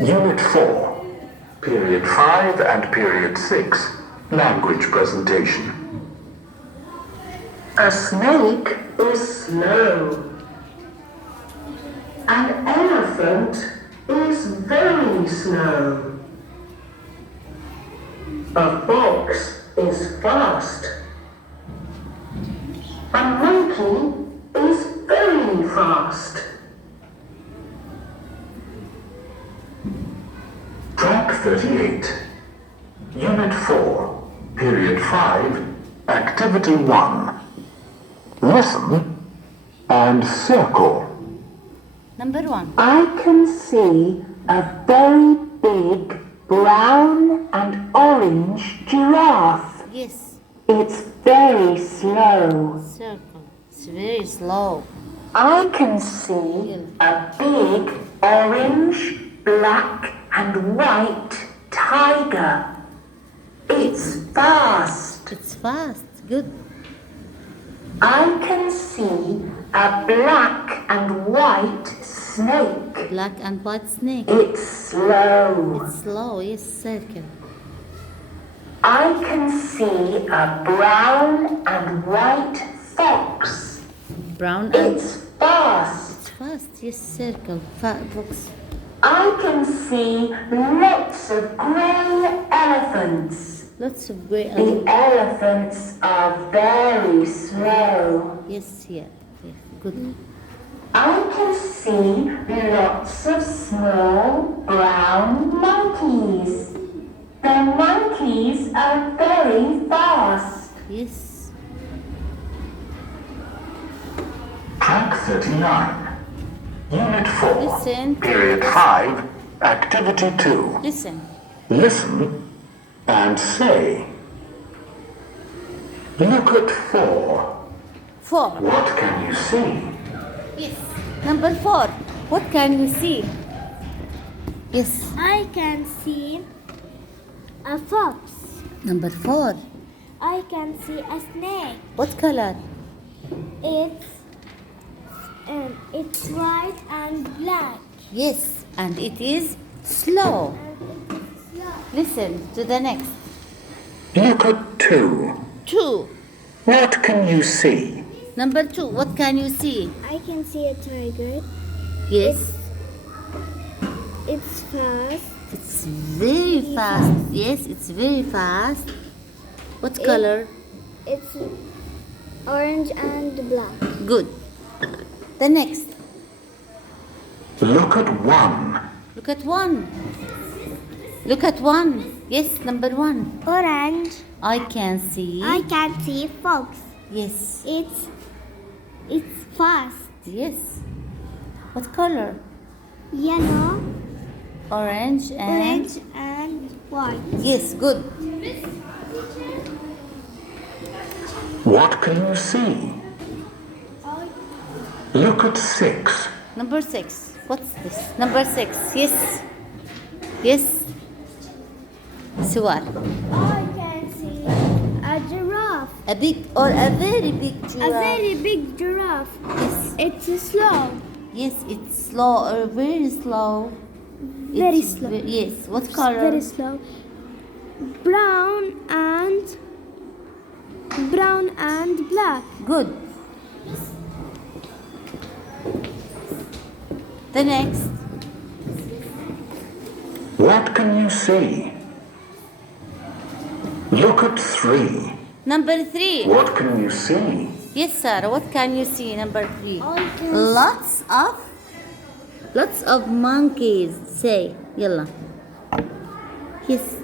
Unit 4, Period 5 and Period 6, Language Presentation. A snake is slow. An elephant is very slow. A fox is fast. A monkey is very fast. Track 38, Unit 4, Period 5, Activity 1. Listen and circle. Number 1. I can see a very big brown and orange giraffe. Yes. It's very slow. Circle. It's very slow. I can see a big orange, black and white tiger. It's fast. It's fast. Good. I can see a black and white snake. Black and white snake. It's slow. It's slow. Yes, circle. I can see a brown and white fox. Brown and It's fast. it's fast. Yes, circle. Fox. I can see lots of grey elephants. Lots of grey. The elephants are very slow. Yes, yeah. Yeah. Good. I can see lots of small brown monkeys. The monkeys are very fast. Yes. Track 39, Unit 4, Listen. Period 5, Activity 2. Listen. Listen and say. Look at 4. 4. What can you see? Yes. Number 4. What can you see? Yes. I can see a fox. Number 4. I can see a snake. What color? It's white and black. Yes. And it is slow. And it's slow. Listen to the next. Look at 2. 2. What can you see? Number 2. What can you see? I can see a tiger. Yes. It's fast. It's very fast. Yes, it's very fast. What color? It's orange and black. Good. The next. Look at 1. Look at 1. Look at 1. Yes, number 1. Orange. I can see. I can see fox. Yes. It's fast. Yes. What color? Yellow, Orange and orange and white. yes, good. What can you see? Look at 6. Number 6. What's this? Number 6. Yes. Yes. Suwar. I can see a giraffe. A big or a very big giraffe. A very big giraffe. Yes. It's slow. Yes, it's slow or very slow. Very It's slow. Yes. What color? Very slow. Brown and black. Good. The next. What can you see? Look at 3. Number 3. What can you see? Yes, Sarah. What can you see? Number 3. I can Lots of monkeys. Say, yalla. Yes.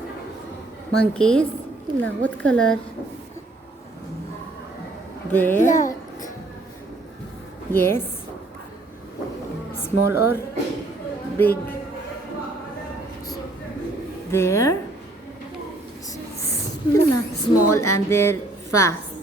Monkeys. Yalla. What color? There. Black. Yes. Small or big? There. Yalla. Small and they're fast.